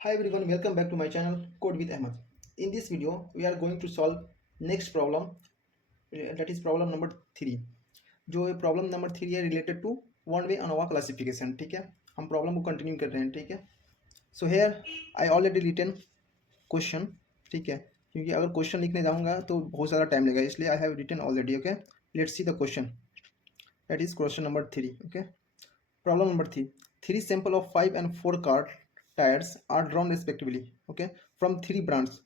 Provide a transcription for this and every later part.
Hi everyone, welcome back to my channel Code with Ahmed. In this video, we are going to solve next problem, that is problem number 3. जो ये problem number 3 है related to one way ANOVA classification. ठीक है, हम problem को continue कर रहे हैं. ठीक है, so here I already written question. ठीक है, क्योंकि अगर क्वेश्चन लिखने जाऊंगा तो बहुत ज़्यादा टाइम लगेगा, इसलिए I have written already. Okay, let's see the question. That is question number 3. ओके, problem number 3. Three sample of 5 and 4 car tires are drawn respectively, okay, from three brands.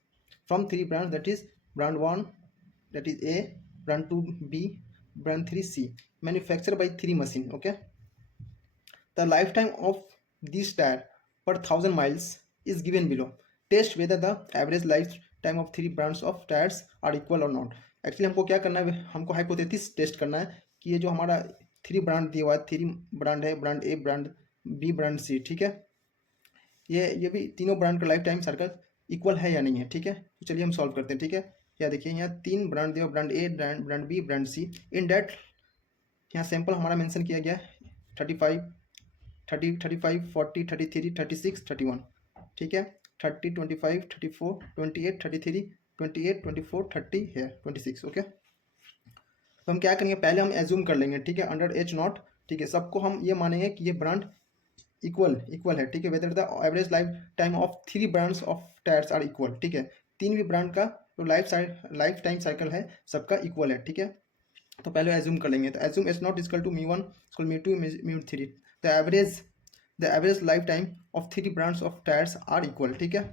From three brands, that is brand 1, that is A, brand 2 B, brand 3 C, manufactured by 3 machine. Okay, the lifetime of this tire per 1000 miles is given below. Test whether the average lifetime of three brands of tires are equal or not. Actually हमको क्या करना है, हमको hypothesis test करना है कि ये जो हमारा थ्री ब्रांड दिया हुआ है, थ्री ब्रांड है, brand A, brand B, brand C. ठीक है, ये भी तीनों ब्रांड का लाइफ टाइम सर्कल इक्वल है या नहीं है. ठीक है, तो चलिए हम सॉल्व करते हैं. ठीक है, या देखिए यहाँ तीन ब्रांड दिया, brand A, brand B, brand C. In that यहाँ सैंपल हमारा मेंशन किया गया 35, 30, 35, 40, 33, 36, 31. ठीक है, 30, 25, 34, 28, 33, 28, 24, 30 है 26. ओके, तो हम क्या करेंगे, पहले हम एज्यूम कर लेंगे. ठीक है, अंडर एच नॉट. ठीक है, सबको हम ये मानेंगे कि ये ब्रांड इक्वल है. ठीक है, whether the average life time of three brands of tyres are equal. ठीक है, तीन भी ब्रांड का जो लाइफ टाइम साइकिल है सबका इक्वल है. ठीक है, तो पहले एज्यूम कर लेंगे. तो assume H nought equal to mu 1 equal mu 2 mu 3. The average life time of three brands of tyres are equal. ठीक है,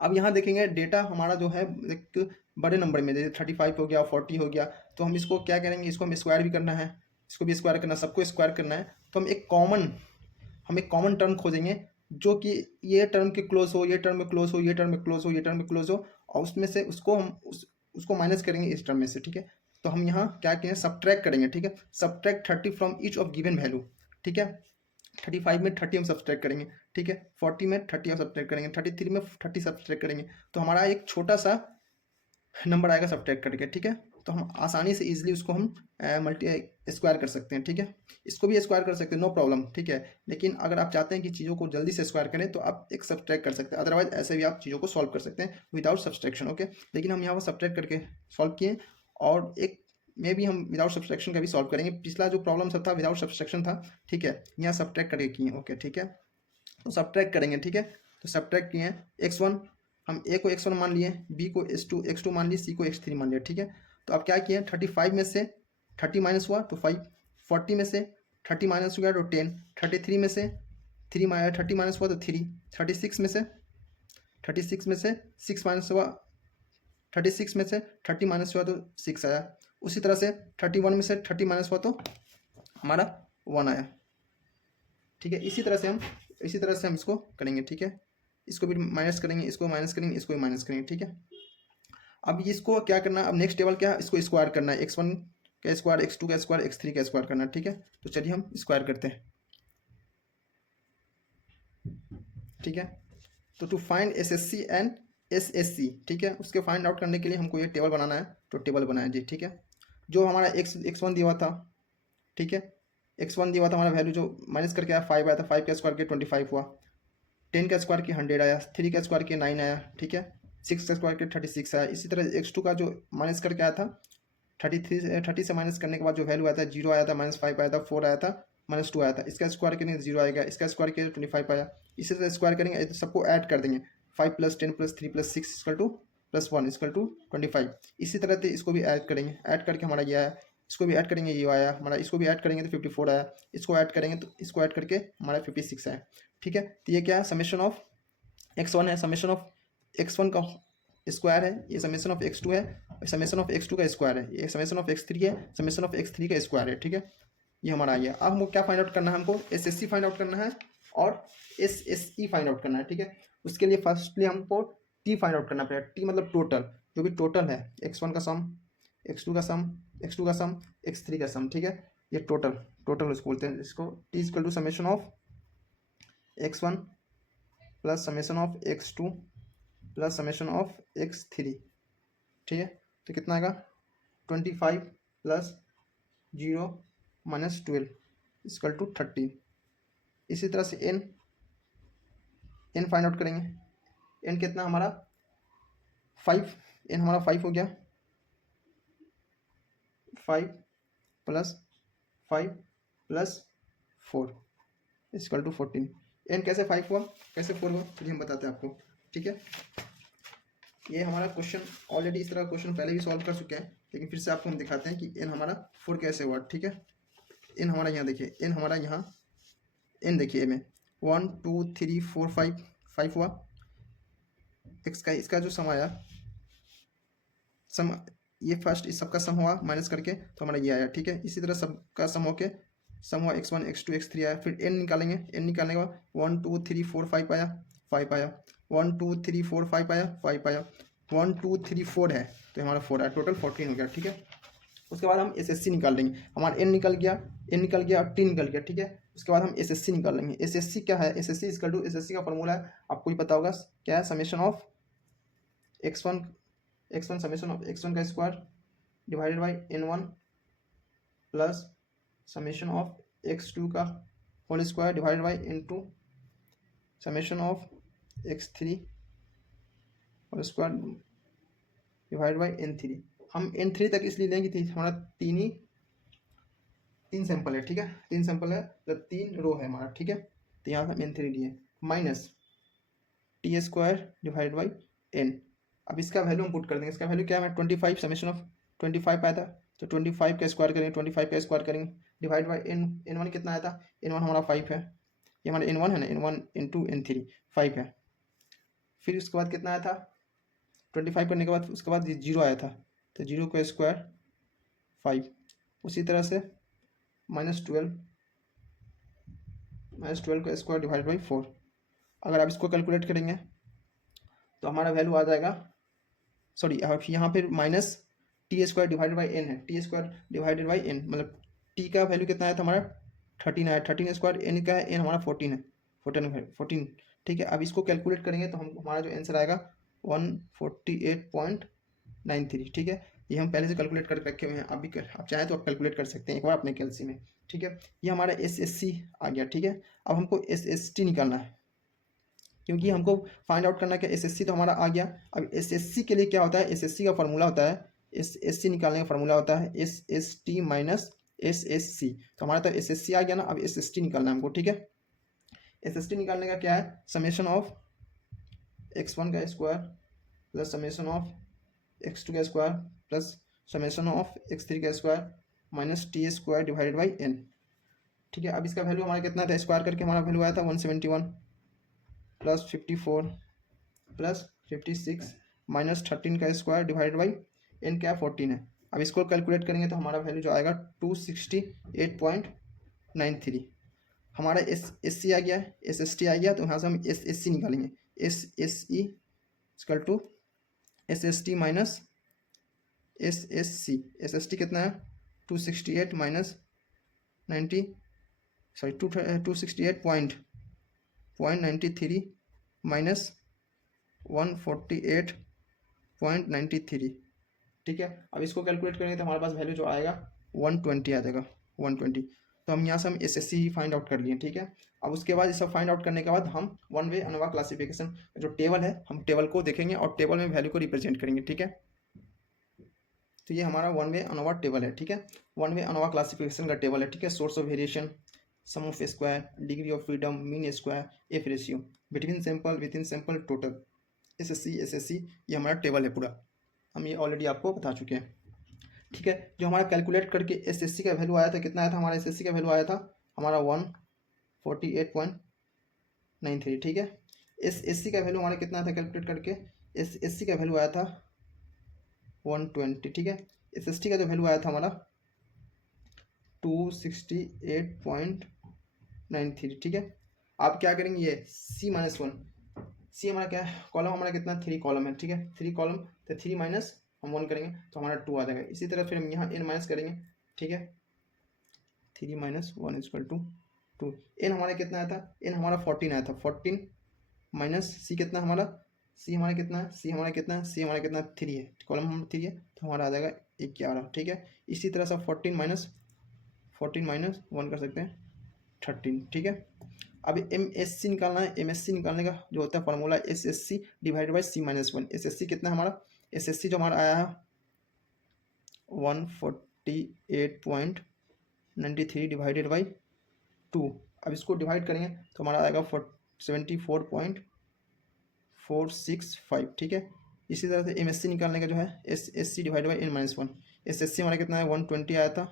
अब यहाँ देखेंगे डेटा हमारा जो है एक बड़े नंबर में, जैसे 35 हो गया, 40 हो गया, तो हम इसको क्या करेंगे, इसको हम स्क्वायर भी करना है, इसको भी स्क्वायर करना है, सबको स्क्वायर करना है. तो हम एक कॉमन टर्म खोजेंगे जो कि ये टर्म के क्लोज हो, ये टर्म में क्लोज हो, ये टर्म में क्लोज हो, ये टर्म में क्लोज हो, और उसमें से उसको हम उसको माइनस करेंगे इस टर्म में से. ठीक है, तो हम यहाँ क्या करेंगे, सब्ट्रैक्ट करेंगे. ठीक है, subtract 30 from each of given value. ठीक है, 35 में 30 हम सब्ट्रैक्ट करेंगे. ठीक है, 40 में 30 हम सब्ट्रैक्ट करेंगे, 33 में 30 सब्ट्रैक्ट करेंगे, तो हमारा एक छोटा सा नंबर आएगा सब्ट्रैक्ट करके. ठीक है, तो हम आसानी से इजीली उसको हम मल्टी स्क्वायर कर सकते हैं. ठीक है, इसको भी स्क्वायर कर सकते हैं, नो प्रॉब्लम. ठीक है, लेकिन अगर आप चाहते हैं कि चीज़ों को जल्दी से स्क्वायर करें तो आप एक सब्ट्रैक्ट कर सकते हैं, अदरवाइज ऐसे भी आप चीज़ों को सॉल्व कर सकते हैं विदाउट सब्सट्रैक्शन. ओके, लेकिन हम यहाँ पर सब्ट्रैक्ट करके सॉल्व किए, और एक में भी हम विदाउट सब्सट्रैक्शन का भी सॉल्व करेंगे. पिछला जो प्रॉब्लम सब था विदाउट सब्सट्रैक्शन था. ठीक है, यहाँ सब्ट्रैक्ट करके किए. ओके, ठीक है, तो सब्ट्रैक्ट करेंगे. ठीक है, तो सब्ट्रैक्ट किए x1, हम ए को x1 मान लिए, बी को x2 मान लिए, सी को x3 मान लिया. ठीक है, तो अब क्या किए, 35 में से 30 माइनस हुआ तो 5, 40 में से 30 माइनस हुआ तो 10, 33 में से 30 माइनस हुआ तो 3, 36 में से 6 माइनस हुआ, 36 में से 30 माइनस हुआ तो 6 आया. उसी तरह से 31 में से 30 माइनस हुआ तो हमारा 1 आया. ठीक है, इसी तरह से हम इसको करेंगे. ठीक है, इसको भी माइनस करेंगे, इसको माइनस करेंगे, इसको भी माइनस करेंगे. ठीक है, अब इसको क्या करना है, अब नेक्स्ट टेबल क्या है, इसको स्क्वायर करना है. x1 का स्क्वायर, x2 का स्क्वायर, x3 का स्क्वायर करना है. ठीक है, तो चलिए हम स्क्वायर करते हैं. ठीक है, तो to find SSC and SSC. ठीक है, उसके फाइंड आउट करने के लिए हमको ये टेबल बनाना है, तो टेबल बनाया जी. ठीक है, जो हमारा x1 दिया हुआ था. ठीक है, x1 दिया हुआ था हमारा वैल्यू, जो माइनस करके आया 5 आया था, 5 का स्क्वायर किया 25 हुआ, 10 का स्क्वायर किया 100 आया, 3 का स्क्वायर किया 9 आया. ठीक है, 6 का स्क्वायर किया 36 आया. इसी तरह x2 का जो माइनस करके आया था 30 से माइनस करने के बाद जो वैल्यू आया था 0 आया था, -5 आया था, 4 आया था, -2 आया था. इसका स्क्वायर करेंगे 0 आएगा, इसका स्क्वायर किया 25 आया. इसी तरह स्क्वायर करेंगे, तो सबको ऐड कर देंगे. 5 + 10 + 3 + 6 +1 25. इसी तरह से इसको भी ऐड करेंगे, ऐड करके हमारा ये आया, इसको भी ऐड करेंगे, ये आया हमारा, इसको भी ऐड करेंगे तो 54 आया, इसको ऐड करेंगे तो इसको ऐड करके हमारा 56 आया. ठीक है, तो ये क्या है, समेशन ऑफ x1 है, समेशन ऑफ x1 का स्क्वायर है, ये समेशन ऑफ x2 है, समेशन ऑफ x2 का स्क्वायर है, ये समेशन ऑफ x3 है, समेशन ऑफ x3 का स्क्वायर है. ठीक है, ये हमारा आ गया. अब हमको क्या फाइंड आउट करना है, हमको SSC फाइंड आउट करना है और SSE फाइंड आउट करना है. ठीक है, उसके लिए फर्स्टली हमको T फाइंड आउट करना पड़ेगा. T मतलब टोटल, जो भी टोटल है, x1 का सम, x2 का सम, x3 का सम. ठीक है, ये टोटल उसको बोलते हैं, इसको T equal to summation of x1 plus summation of x2 plus summation of x3. ठीक है, तो कितना आएगा, 25 + 0 - 12 इक्वल टू 30. इसी तरह से एन फाइंड आउट करेंगे। एन कितना हमारा 5, एन हमारा 5 हो गया, 5 plus 5 plus 4 equal to 14। N कैसे 5 हुआ, कैसे 4 हुआ, चलिए हम बताते हैं आपको। ठीक है, ये हमारा क्वेश्चन ऑलरेडी इस तरह का क्वेश्चन पहले भी सॉल्व कर चुके हैं, लेकिन फिर से आपको हम दिखाते हैं कि एन हमारा 4 कैसे हुआ। ठीक है, एन हमारा यहाँ देखिए, एन हमारा यहाँ एन देखिए में 1 2 3 4 5 हुआ। एक्स का इसका जो सम आया, सम ये फर्स्ट इस सबका सम हुआ माइनस करके तो हमारा ये आया। ठीक है, इसी तरह सबका सम होके सम हुआ x1 x2 x3 आया। फिर n निकालेंगे, n निकालने के बाद 1 2 3 4 5 आया, 5 आया, 1 2 3 4 5 आया, 5 आया, 1 2 3 4 है तो हमारा 4 आया, टोटल 14 हो गया। ठीक है, उसके बाद हम SSC निकाल लेंगे। हमारा n निकल गया, n निकल गया और t निकल गया। ठीक है, उसके बाद हम SSC निकाल लेंगे। SSC क्या है, SSC इक्वल टू, SSC का फॉर्मूला है आपको ही पता होगा क्या है, summation of x1 summation of x1 का square divided by n1 plus summation of x2 का whole square divided by n2 summation of x3 whole square divided by n3। हम n3 तक इसलिए लेंगे कि हमारा तीन सैंपल है। ठीक है, 3 सैंपल है मतलब 3 रो है हमारा। ठीक है, तो यहाँ हम n3 लिए minus T square divide by n। अब इसका वैल्यू हम पुट कर देंगे। इसका वैल्यू क्या है, 25 समेशन ऑफ 25 आया था तो 25 का स्क्वायर करेंगे, 25 का स्क्वायर करेंगे डिवाइड बाई n1 कितना आया था, n1 हमारा 5 है, ये हमारा n1 है ना, n1 n2 n3 5 है। फिर उसके बाद कितना आया था 25 करने के बाद, उसके बाद 0 आया था तो 0 का स्क्वायर 5। उसी तरह से -12 का स्क्वायर डिवाइड बाई 4। अगर आप इसको कैलकुलेट करेंगे तो हमारा वैल्यू आ जाएगा, सॉरी यहाँ पर minus T square divided by N है, T square divided by N मतलब टी का वैल्यू कितना आया था हमारा 13 आया, 13 स्क्वायर, एन का है, एन हमारा 14 है, 14। ठीक है, अब इसको कैलकुलेट करेंगे तो हम हमारा जो आंसर आएगा 148.93। ठीक है, ये हम पहले से कैलकुलेट करके रखे हुए हैं, आप भी आप चाहें तो आप कैलकुलेट कर सकते हैं एक बार अपने कैलसी में। ठीक है, ये हमारा SSC आ गया। ठीक है, अब हमको SST निकालना है, क्योंकि हमको फाइंड आउट करना है कि SSC तो हमारा आ गया। अब SSC के लिए क्या होता है, SSC का फॉर्मूला होता है, SSC निकालने का फॉर्मूला होता है SST माइनस SSC। तो हमारा तो SSC आ गया ना, अब SST निकालना है हमको। ठीक है, SST निकालने का क्या है, समेशन ऑफ x1 का square plus summation of x2 का square plus summation of x3 का square minus T square divided by n। ठीक है, अब इसका वैल्यू हमारा कितना था, स्क्वायर करके हमारा वैल्यू आया था 171 प्लस 54 प्लस 56 माइनस 13 का स्क्वायर डिवाइडेड बाई n क्या 14 है। अब इसको कैलकुलेट करेंगे तो हमारा वैल्यू जो आएगा 268.93। हमारा SSC आ गया, SST आ गया, तो यहाँ से हम SSC निकालेंगे। SSE equal to SST minus SSC। SST कितना है 268 माइनस 90 सॉरी 268.93 माइनस 148.93। ठीक है, अब इसको कैलकुलेट करेंगे तो हमारे पास वैल्यू जो आएगा 120 आ जाएगा, 120। तो हम यहाँ से हम SSC फाइंड आउट कर लिए। ठीक है, अब उसके बाद इस सब फाइंड आउट करने के बाद हम वन वे अनोवा क्लासिफिकेशन जो टेबल है, हम टेबल को देखेंगे और टेबल में वैल्यू को रिप्रेजेंट करेंगे। ठीक है, तो ये हमारा वन वे अनोवा टेबल है। ठीक है, वन वे अनोवा क्लासिफिकेशन का टेबल है। ठीक है, source of variation, sum of square, degree of freedom, mean square, F ratio, between sample, within sample, total, SSC ये हमारा टेबल है पूरा, हम ये ऑलरेडी आपको बता चुके हैं। ठीक है, जो हमारा कैलकुलेट करके SSC का वैल्यू आया था, कितना आया था हमारा SSC का वैल्यू आया था हमारा 148.93। ठीक है, SSC का वैल्यू हमारा कितना था कैलकुलेट करके, SSC का वैल्यू आया था 120। ठीक है, SST का जो वैल्यू आया था हमारा 268.93। ठीक है, आप क्या करेंगे, ये C माइनस 1, C हमारा क्या है, कॉलम हमारा कितना 3 कॉलम है। ठीक है, 3 कॉलम तो 3 माइनस हम 1 करेंगे तो हमारा 2 आ जाएगा। इसी तरह फिर हम यहाँ n माइनस करेंगे। ठीक है, 3 माइनस 1 इक्वल टू 2। n हमारा कितना आया था, n हमारा 14 आया था, 14 माइनस C कितना हमारा, C हमारा कितना है, C हमारा कितना है, C हमारा कितना 3 है, कॉलम हमारा 3 है तो हमारा आ जाएगा 11। ठीक है, इसी तरह से 14 माइनस 1 कर सकते हैं 13। ठीक है, अब MSC निकालना है। MSC निकालने का जो होता है formula SSC divided by C-1। SSC कितना है हमारा, SSC जो हमारा आया है 148.93 डिवाइडेड बाई 2। अब इसको डिवाइड करेंगे तो हमारा आएगा 74.465, ठीक है। इसी तरह से MSC निकालने का जो है SSC divided by N-1। SSC हमारा कितना है 120 आया था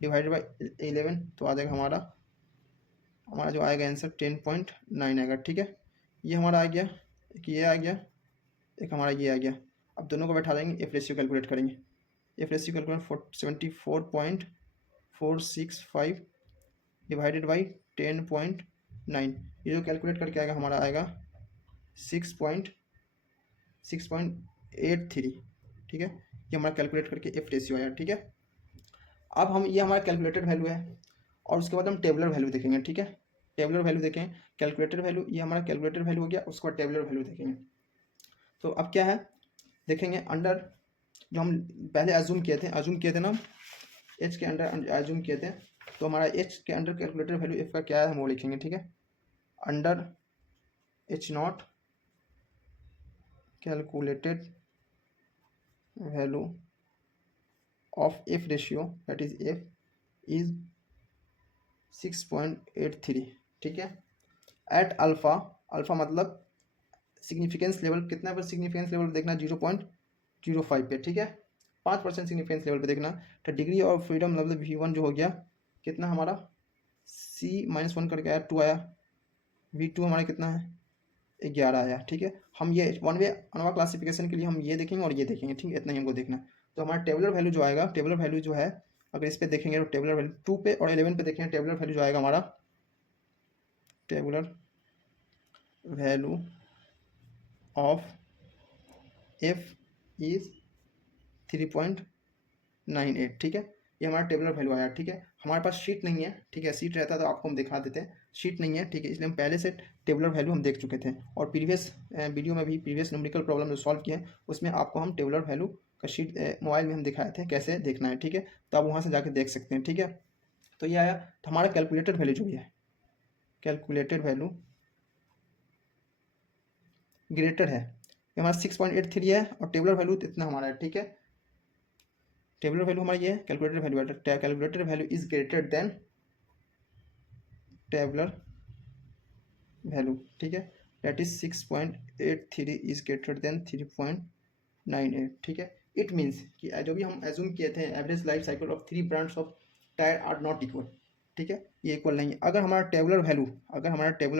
डिवाइडेड बाई 11, तो आ जाएगा हमारा जो आएगा आंसर 10.9 आएगा, ठीक है। ये हमारा आ गया, एक ये आ गया, एक हमारा ये आ गया। अब दोनों को बैठा देंगे, एफ रेशियो कैलकुलेट करेंगे। F ratio calculate 74.465 divided by 10.9, ये जो कैलकुलेट करके आएगा हमारा आएगा 6.83, ठीक है। ये हमारा कैलकुलेट करके एफ रेशियो आया, ठीक है। अब हम ये हमारा कैलकुलेटेड वैल्यू है और उसके बाद हम टेबुलर वैल्यू देखेंगे, ठीक है। टेबुलर वैल्यू देखें, कैलकुलेटेड वैल्यू, ये हमारा कैलकुलेटेड वैल्यू हो गया, उसके बाद टेबुलर वैल्यू देखेंगे। तो अब क्या है देखेंगे, अंडर जो हम पहले अज्यूम किए थे ना, एच के अंडर अज्यूम किए थे, तो हमारा एच के अंडर कैलकुलेटेड वैल्यू एफ का क्या है हम वो लिखेंगे, ठीक है। Under H0 calculated value of F ratio that is F is 6.83, ठीक है। एट अल्फा, अल्फा मतलब सिग्निफिकेंस लेवल कितना है, पर सिग्निफिकेंस लेवल देखना 0.05 पे, ठीक है। 5% सिग्निफिकेंस लेवल पे देखना। तो डिग्री ऑफ फ्रीडम मतलब V1 जो हो गया कितना हमारा C-1 करके आया 2 आया, V2 हमारा कितना है 11 आया, ठीक है। हम ये वन वे अनवा क्लासिफिकेशन के लिए हम ये देखेंगे और ये देखेंगे, ठीक है, इतना ही हमको देखना है। तो हमारा टेबुलर वैल्यू जो आएगा, टेबुलर वैल्यू जो है अगर इस पे देखेंगे तो टेबुलर वैल्यू 2 पे और 11 पे देखेंगे, टेबुलर वैल्यू जो आएगा हमारा, tabular value of F is 3.98, ठीक है। ये हमारा टेबुलर वैल्यू आया, ठीक है। हमारे पास शीट नहीं है, ठीक है, शीट रहता तो आपको हम दिखा देते हैं, शीट नहीं है, ठीक है, इसलिए हम पहले से टेबुलर वैल्यू हम देख चुके थे और प्रीवियस वीडियो में भी प्रीवियस न्यूमेरिकल प्रॉब्लम जो सॉल्व किए उसमें आपको हम टेबुलर वैल्यू का शीट मोबाइल में हम दिखाए थे कैसे देखना है, ठीक है। तो आप वहाँ से जाके देख सकते हैं, ठीक है। तो ये आया, तो हमारा कैलकुलेटेड वैल्यू जो है, कैलकुलेटेड वैल्यू ग्रेटर है, ये हमारा 6.83 है और टेबुलर वैल्यू इतना हमारा है, ठीक है। टेबुलर वैल्यू हमारा ये है, कैलकुलेटेड वैल्यू है, calculated value is greater than tabular value, ठीक है। That is 6.83 is greater than 3.98, ठीक है। इट मीन्स कि जो भी हम एज्यूम किए थे average life cycle of 3 brands of tyre are not equal, ठीक है, ये इक्वल नहीं है। अगर हमारा टेबुलर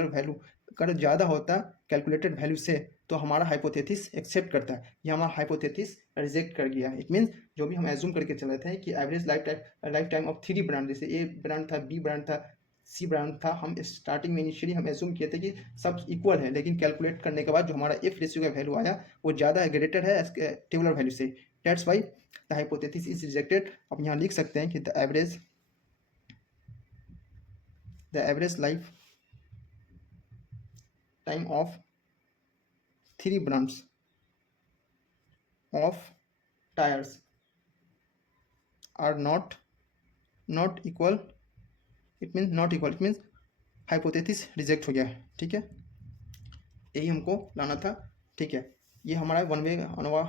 वैल्यू अगर ज़्यादा होता कैलकुलेटेड वैल्यू से तो हमारा हाइपोथेसिस एक्सेप्ट करता है, ये हमारा हाइपोथेसिस रिजेक्ट कर गया। इट मीन्स जो भी हम एज्यूम करके चले थे कि average life time of 3 brand, जैसे ए ब्रांड था, बी ब्रांड था, सी ब्रांड था, हम स्टार्टिंग में इनिशियली हम एज्यूम किए थे कि सब इक्वल है, लेकिन कैलकुलेट करने के बाद जो हमारा एफ रेशियो का वैल्यू आया वो ज़्यादा ग्रेटर है टेबुलर वैल्यू से, that's why the hypothesis is rejected. अब यहाँ लिख सकते हैं कि the average life time of 3 brands of tires are not equal, it means not equal, it means hypothesis reject हो गया है, ठीक है। यही हमको लाना था, ठीक है। ये हमारा वन वे अनवा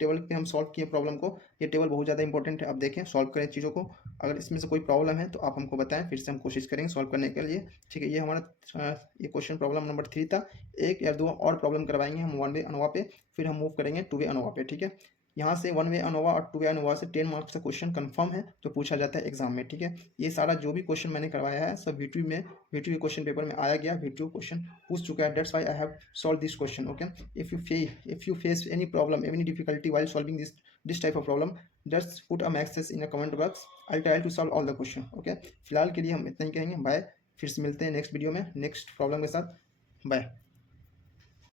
टेबल पे हम सॉल्व किए प्रॉब्लम को, ये टेबल बहुत ज़्यादा इंपॉर्टेंट है, अब देखें सॉल्व करें चीज़ों को। अगर इसमें से कोई प्रॉब्लम है तो आप हमको बताएं, फिर से हम कोशिश करेंगे सॉल्व करने के लिए, ठीक है। ये हमारा ये क्वेश्चन प्रॉब्लम नंबर 3 था। 1 या 2 और प्रॉब्लम करवाएंगे हम वन वे अनोवा पे, फिर हम मूव करेंगे 2 वे अनोवा पे, ठीक है। यहाँ से वन वे अनोवा और 2 वे अनोवा से 10 मार्क्स का क्वेश्चन कंफर्म है जो पूछा जाता है एग्जाम में, ठीक है। ये सारा जो भी क्वेश्चन मैंने करवाया है सब वीटू क्वेश्चन पेपर में आया गया, वीटू क्वेश्चन पूछ चुका है, that's why I have solve this question, okay. If you face any problem, any difficulty while solving this type of problem, just put a message in a comment box, I'll try to solve all the question, okay। फिलहाल के लिए हम इतना ही कहेंगे, bye. फिर से मिलते हैं नेक्स्ट वीडियो में नेक्स्ट प्रॉब्लम के साथ, बाय।